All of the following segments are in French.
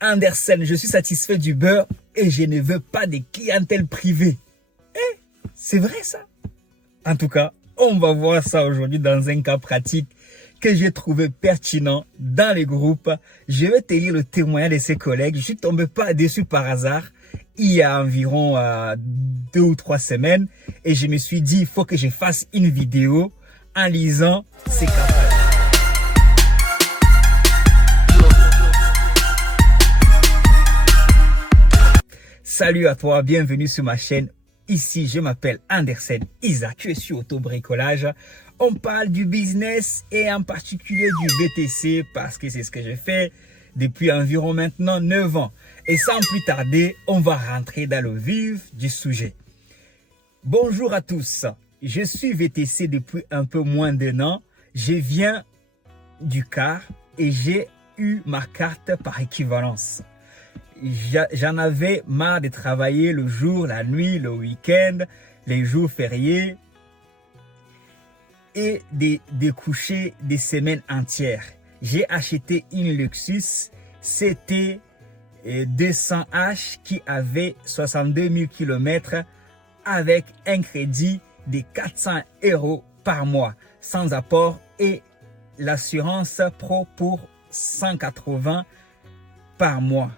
Andersen, je suis satisfait du beurre et je ne veux pas des clientèles privées. Eh, c'est vrai ça? En tout cas, on va voir ça aujourd'hui dans un cas pratique que j'ai trouvé pertinent dans les groupes. Je vais te lire le témoignage de ses collègues. Je suis tombé pas dessus par hasard il y a environ 2 ou 3 semaines et je me suis dit il faut que je fasse une vidéo en lisant ces cas. Salut à toi, bienvenue sur ma chaîne. Ici, je m'appelle Andersen Isaac, je suis auto-bricolage. On parle du business et en particulier du VTC parce que c'est ce que je fais depuis environ maintenant 9 ans. Et sans plus tarder, on va rentrer dans le vif du sujet. Bonjour à tous, je suis VTC depuis un peu moins d'1 an. Je viens du car et j'ai eu ma carte par équivalence. J'en avais marre de travailler le jour, la nuit, le week-end, les jours fériés et de coucher des semaines entières. J'ai acheté une Lexus, c'était 200H qui avait 62 000 km avec un crédit de 400 € par mois sans apport et l'assurance pro pour 180 par mois.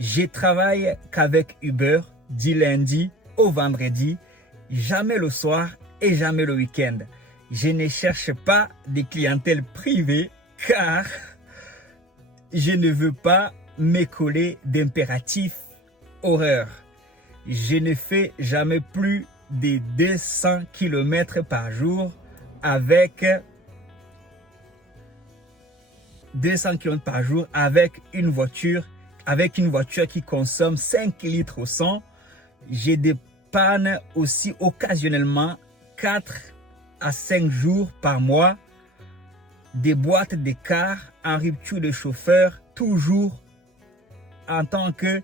Je travaille qu'avec Uber du lundi au vendredi, jamais le soir et jamais le week-end. Je ne cherche pas de clientèle privée car je ne veux pas me coller d'impératifs horaires. Je ne fais jamais plus de 200 km par jour avec 200 km par jour avec une voiture qui consomme 5 litres au 100. Je dépanne aussi occasionnellement 4 à 5 jours par mois des boîtes de cars en rupture de chauffeur, toujours en tant que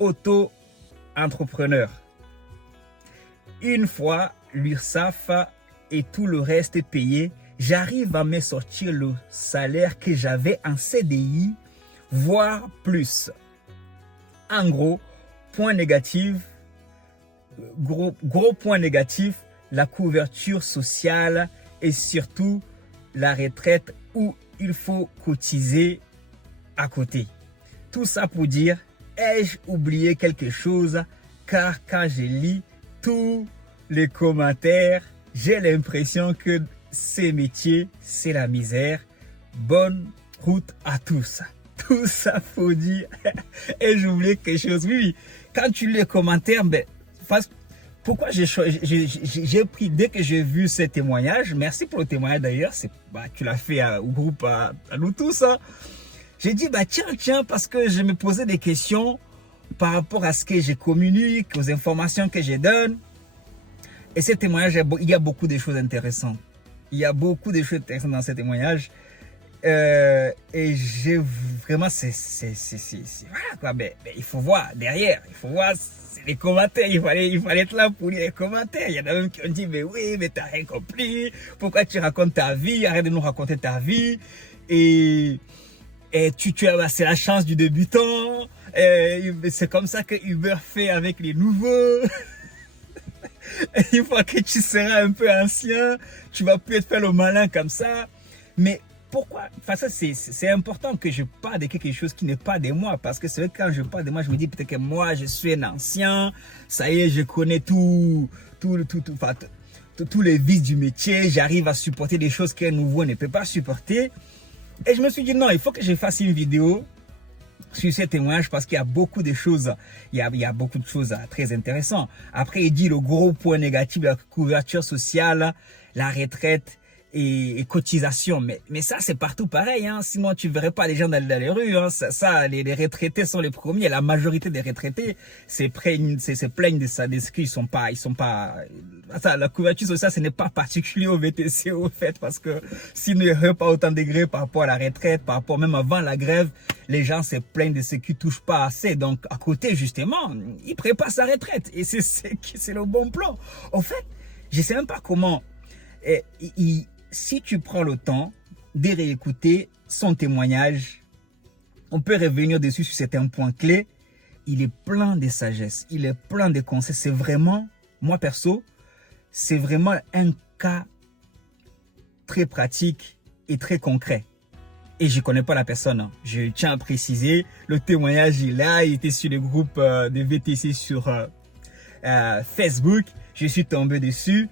auto-entrepreneur. Une fois l'URSSAF et tout le reste payé, j'arrive à me sortir le salaire que j'avais en CDI, voire plus. En gros, gros point négatif, la couverture sociale et surtout la retraite où il faut cotiser à côté. Tout ça pour dire, ai-je oublié quelque chose? Car quand je lis tous les commentaires, j'ai l'impression que ces métiers, c'est la misère. Bonne route à tous. Tout ça faut dire. Et j'ai oublié quelque chose. Oui, quand tu lis les commentaires, pourquoi j'ai pris, dès que j'ai vu ce témoignage, merci pour le témoignage d'ailleurs, tu l'as fait au groupe à nous tous. Hein. J'ai dit, tiens, parce que je me posais des questions par rapport à ce que je communique, aux informations que je donne. Et ce témoignage, il y a beaucoup de choses intéressantes. Il y a beaucoup de choses intéressantes dans ce témoignage. Et j'ai vraiment, voilà quoi, mais il faut voir derrière, il faut voir les commentaires, il fallait être là pour lire les commentaires. Il y en a même qui ont dit, mais oui, mais t'as rien compris, pourquoi tu racontes ta vie, arrête de nous raconter ta vie, et c'est la chance du débutant, c'est comme ça que Uber fait avec les nouveaux. Une fois que tu seras un peu ancien, tu vas plus faire le malin comme ça, mais pourquoi? Enfin, ça, c'est important que je parle de quelque chose qui n'est pas de moi. Parce que c'est vrai que quand je parle de moi, je me dis peut-être que moi, je suis un ancien. Ça y est, je connais tous les vices du métier. J'arrive à supporter des choses qu'un nouveau ne peut pas supporter. Et je me suis dit non, il faut que je fasse une vidéo sur ces témoignages parce qu'il y a beaucoup de choses. Il y a beaucoup de choses très intéressantes. Après, il dit le gros point négatif de la couverture sociale, la retraite et cotisation, mais ça c'est partout pareil, hein. Sinon tu verrais pas les gens dans les rues, hein. Les retraités sont les premiers, la majorité des retraités se plaignent de ça, de ce qu'ils sont pas, ça, la couverture sociale, ce n'est pas particulier au VTC au fait, parce que s'il n'y aurait pas autant de grèves par rapport à la retraite, par rapport même avant la grève, les gens se plaignent de ce qui touchent pas assez, donc à côté justement, ils préparent sa retraite et c'est le bon plan. En fait, je sais même pas comment, si tu prends le temps de réécouter son témoignage, on peut revenir dessus sur certains points clés. Il est plein de sagesse, il est plein de conseils. C'est vraiment, moi perso, c'est vraiment un cas très pratique et très concret. Et je ne connais pas la personne. Hein. Je tiens à préciser, le témoignage il était sur le groupe de VTC sur Facebook. Je suis tombé dessus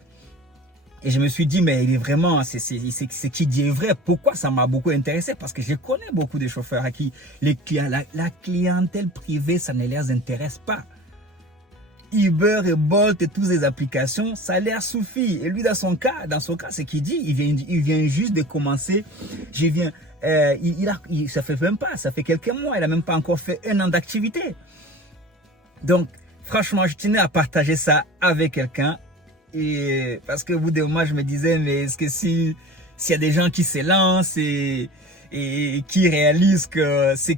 et je me suis dit, mais il est vraiment, c'est qui dit vrai. Pourquoi ça m'a beaucoup intéressé? Parce que je connais beaucoup de chauffeurs à qui les clients, la clientèle privée, ça ne les intéresse pas. Uber et Bolt et toutes les applications, ça leur suffit. Et lui, dans son cas, c'est qu'il dit, il vient juste de commencer. Ça fait même pas, ça fait quelques mois, il a même pas encore fait 1 an d'activité. Donc, franchement, je tenais à partager ça avec quelqu'un. Et parce que au bout d'un moment, je me disais, mais est-ce que s'il y a des gens qui se lancent et qui réalisent que c'est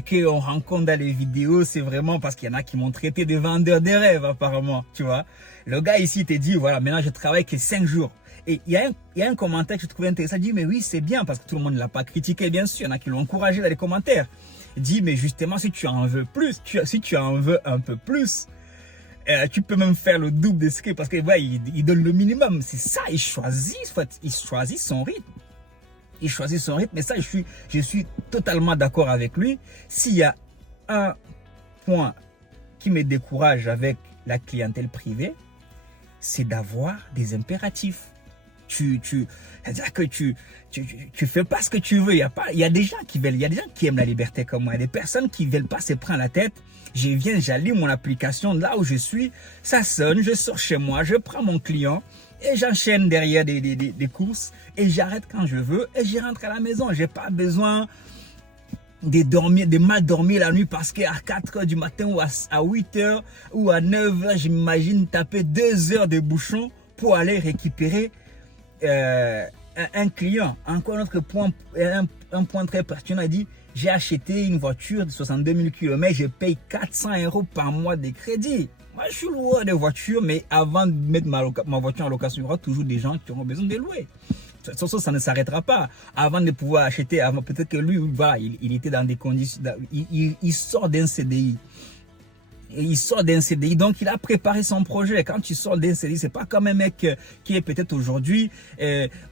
qu'on rencontre dans les vidéos, c'est vraiment parce qu'il y en a qui m'ont traité de vendeur de rêves apparemment, tu vois. Le gars ici te dit, voilà, maintenant je travaille que 5 jours. Et il y a un commentaire que je trouvais intéressant, il dit, mais oui, c'est bien, parce que tout le monde ne l'a pas critiqué, bien sûr, il y en a qui l'ont encouragé dans les commentaires. Il dit, mais justement, si tu en veux plus, si tu en veux un peu plus, tu peux même faire le double de ce que, parce que ouais, il donne le minimum, c'est ça, il choisit son rythme. Il choisit son rythme, et ça, je suis totalement d'accord avec lui. S'il y a un point qui me décourage avec la clientèle privée, c'est d'avoir des impératifs. C'est-à-dire que tu fais pas ce que tu veux. Il y a des gens qui veulent, il y a des gens qui aiment la liberté comme moi. Il y a des personnes qui veulent pas se prendre la tête. J'allume mon application là où je suis, ça sonne, je sors chez moi, je prends mon client et j'enchaîne derrière des courses et j'arrête quand je veux et je rentre à la maison. J'ai pas besoin de mal dormir la nuit parce qu'à 4 h du matin ou à 8 h ou à 9 h, j'imagine taper 2 heures de bouchon pour aller récupérer un client. Encore un autre point, un point très pertinent, il dit, j'ai acheté une voiture de 62 000 km, je paye 400 € par mois de crédit. Moi, je suis loueur de voiture, mais avant de mettre ma voiture en location, il y aura toujours des gens qui auront besoin de louer. De toute façon, ça ne s'arrêtera pas. Avant de pouvoir acheter, peut-être que lui, voilà, il était dans des conditions, il sort d'un CDI. Et il sort d'un CDI, donc il a préparé son projet. Quand tu sors d'un CDI, c'est pas comme un mec qui est peut-être aujourd'hui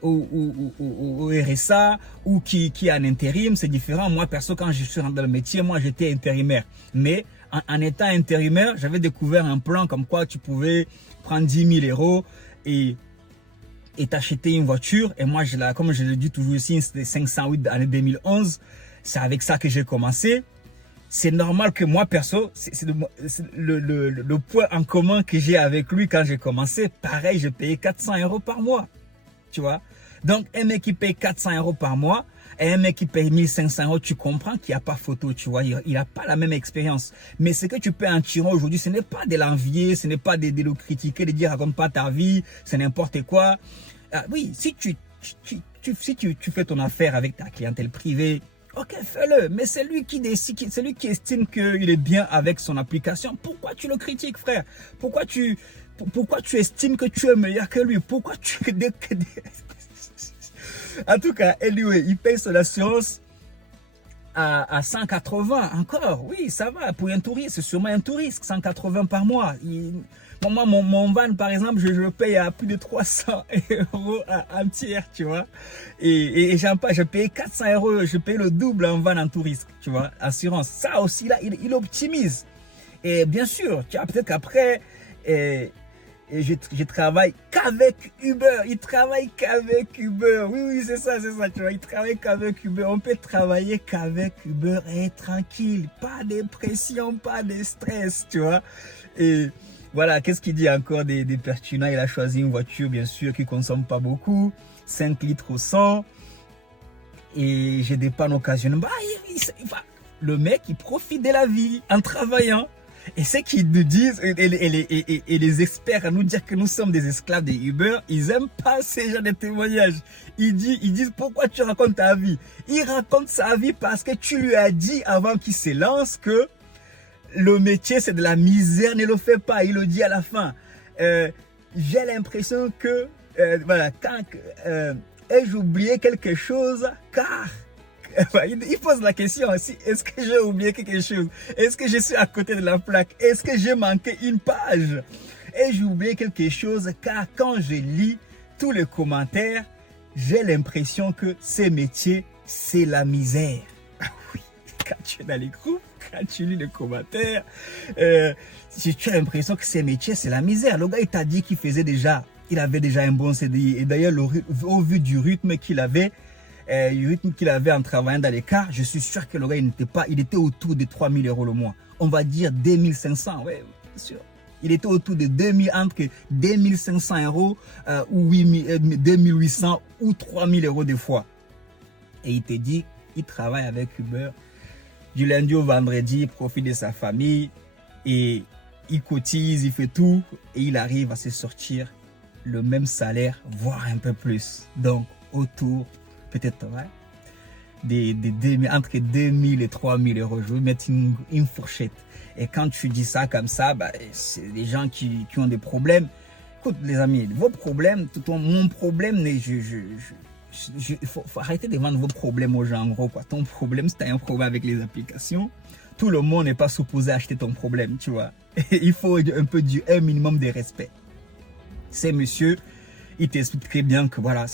au RSA ou qui est en intérim, c'est différent. Moi, perso, quand je suis rentré dans le métier, moi, j'étais intérimaire. Mais en étant intérimaire, j'avais découvert un plan comme quoi tu pouvais prendre 10 000 € et t'acheter une voiture. Et moi, comme je le dis toujours ici, c'était 508 en 2011. C'est avec ça que j'ai commencé. C'est normal que moi, perso, c'est le point en commun que j'ai avec lui quand j'ai commencé. Pareil, je payais 400 € par mois. Tu vois? Donc, un mec qui paye 400 € par mois et un mec qui paye 1500 €, tu comprends qu'il n'y a pas photo, tu vois? Il n'a pas la même expérience. Mais ce que tu peux en tirer aujourd'hui, ce n'est pas de l'envier, ce n'est pas de le critiquer, de dire raconte pas ta vie, c'est n'importe quoi. Oui, si tu fais ton affaire avec ta clientèle privée, ok, fais-le, mais c'est lui qui décide, c'est lui qui estime qu'il est bien avec son application. Pourquoi tu le critiques, frère? Pourquoi tu estimes que tu es meilleur que lui? Pourquoi tu... En tout cas, anyway, il paye son assurance à 180 encore. Oui, ça va. Pour un touriste, c'est sûrement un touriste, 180 par mois. Moi, mon van, par exemple, je le paye à plus de 300 € un tiers, tu vois. Et j'aime pas, je paye 400 €, je paye le double en van en touriste, tu vois. Assurance. Ça aussi, là, il optimise. Et bien sûr, tu vois, peut-être qu'après, je travaille qu'avec Uber. Il travaille qu'avec Uber. Oui, c'est ça, tu vois. Il travaille qu'avec Uber. On peut travailler qu'avec Uber et être tranquille. Pas de pression, pas de stress, tu vois. Et voilà, qu'est-ce qu'il dit encore des pertinents? Il a choisi une voiture, bien sûr, qui ne consomme pas beaucoup. 5 litres au 100. Et j'ai des pannes occasionnelles. Le mec, il profite de la vie en travaillant. Et ce qu'ils nous disent, et les experts à nous dire que nous sommes des esclaves de Uber, ils n'aiment pas ces gens de témoignages. Ils disent pourquoi tu racontes ta vie? Il raconte sa vie parce que tu lui as dit avant qu'il se lance que le métier c'est de la misère, ne le fais pas. Il le dit à la fin. J'ai l'impression que, voilà, quand ai-je oublié quelque chose car Il pose la question aussi, est-ce que j'ai oublié quelque chose? Est-ce que je suis à côté de la plaque? Est-ce que j'ai manqué une page? Et j'ai oublié quelque chose, car quand je lis tous les commentaires, j'ai l'impression que ces métiers, c'est la misère. Ah oui, quand tu es dans les groupes, quand tu lis les commentaires, tu as l'impression que ces métiers, c'est la misère. Le gars, il t'a dit qu'il faisait déjà, il avait déjà un bon CDI. Et d'ailleurs, au vu du rythme qu'il avait, en travaillant dans les cars, je suis sûr que le gars, il était autour de 3 000 € le mois. On va dire 2 500, ouais, bien sûr. Il était autour de entre 2 500 € ou 2 800 ou 3 000 € des fois. Et il te dit, il travaille avec Uber du lundi au vendredi, il profite de sa famille et il cotise, il fait tout et il arrive à se sortir le même salaire, voire un peu plus. Donc, autour, peut-être, ouais, entre 2 000 et 3 000 €. Je vais mettre une fourchette. Et quand tu dis ça comme ça, bah, c'est des gens qui ont des problèmes. Écoute, les amis, vos problèmes, mon problème, il faut arrêter de vendre vos problèmes aux gens. En gros, quoi. Ton problème, si tu as un problème avec les applications, tout le monde n'est pas supposé acheter ton problème, tu vois. Il faut un minimum de respect. Ces messieurs, ils t'expliquent très bien que voilà,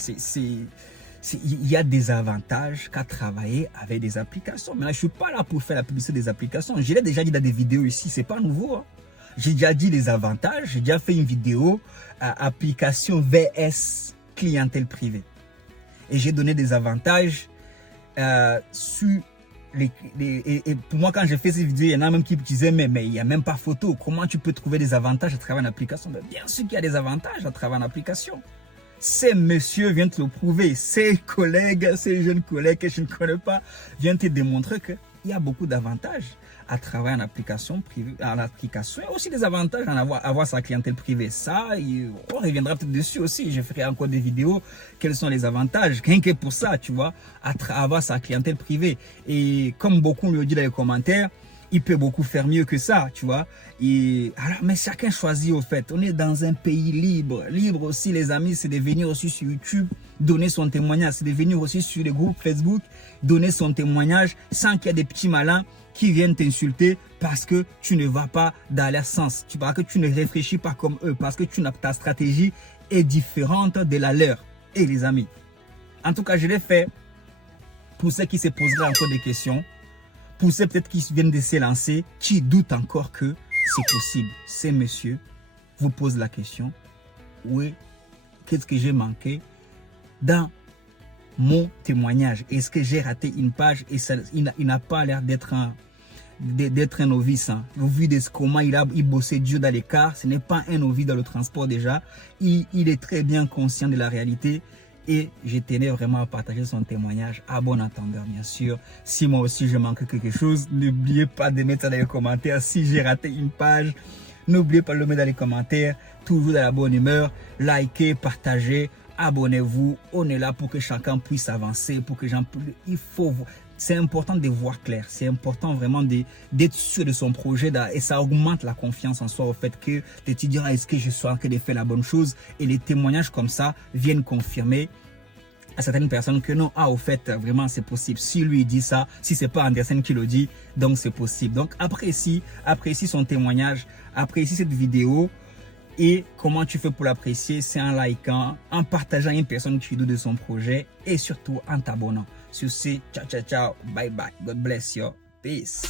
il y a des avantages qu'à travailler avec des applications. Mais là, je ne suis pas là pour faire la publicité des applications. Je l'ai déjà dit dans des vidéos ici, ce n'est pas nouveau. Hein. J'ai déjà dit les avantages. J'ai déjà fait une vidéo à application VS clientèle privée. Et j'ai donné des avantages sur et pour moi, quand j'ai fait ces vidéos, il y en a même qui disaient mais il n'y a même pas photo. Comment tu peux trouver des avantages à travers une application? Bien sûr qu'il y a des avantages à travers une application. Ces messieurs viennent te le prouver. Ces collègues, ces jeunes collègues que je ne connais pas, viennent te démontrer qu'il y a beaucoup d'avantages à travers une application privée, et aussi des avantages à avoir sa clientèle privée. Ça, on reviendra peut-être dessus aussi. Je ferai encore des vidéos. Quels sont les avantages? Rien que pour ça, tu vois, à avoir sa clientèle privée. Et comme beaucoup me le disent dans les commentaires, il peut beaucoup faire mieux que ça, tu vois. Et alors, mais chacun choisit au fait. On est dans un pays libre. Libre aussi, les amis, c'est de venir aussi sur YouTube, donner son témoignage. C'est de venir aussi sur les groupes Facebook, donner son témoignage sans qu'il y ait des petits malins qui viennent t'insulter parce que tu ne vas pas dans leur sens. Parce que tu ne réfléchis pas comme eux. Parce que ta stratégie est différente de la leur. Et les amis, en tout cas, je l'ai fait pour ceux qui se poseraient encore des questions. Pour ceux peut-être qui viennent de se lancer, qui doutent encore que c'est possible. Ces messieurs vous posent la question, oui, qu'est-ce que j'ai manqué dans mon témoignage? Est-ce que j'ai raté une page? Et ça, il n'a pas l'air d'être un novice. Hein. Au vu de comment il bossait dur dans les cars, ce n'est pas un novice dans le transport déjà. Il est très bien conscient de la réalité. Et je tenais vraiment à partager son témoignage à bon entendeur, bien sûr. Si moi aussi je manque quelque chose, n'oubliez pas de mettre ça dans les commentaires. Si j'ai raté une page, n'oubliez pas de le mettre dans les commentaires. Toujours dans la bonne humeur. Likez, partagez, abonnez-vous. On est là pour que chacun puisse avancer, pour que c'est important de voir clair. C'est important vraiment d'être sûr de son projet et ça augmente la confiance en soi au fait que de te dire est-ce que je suis en train de faire la bonne chose, et les témoignages comme ça viennent confirmer à certaines personnes que non, au fait vraiment c'est possible. Si lui dit ça, si c'est pas Andersen qui le dit, donc c'est possible. Donc apprécie son témoignage, apprécie cette vidéo. Et comment tu fais pour l'apprécier? C'est en likant, en partageant une personne qui doute de son projet et surtout en t'abonnant. Sur ce, ciao, ciao, ciao, bye bye, God bless you, peace.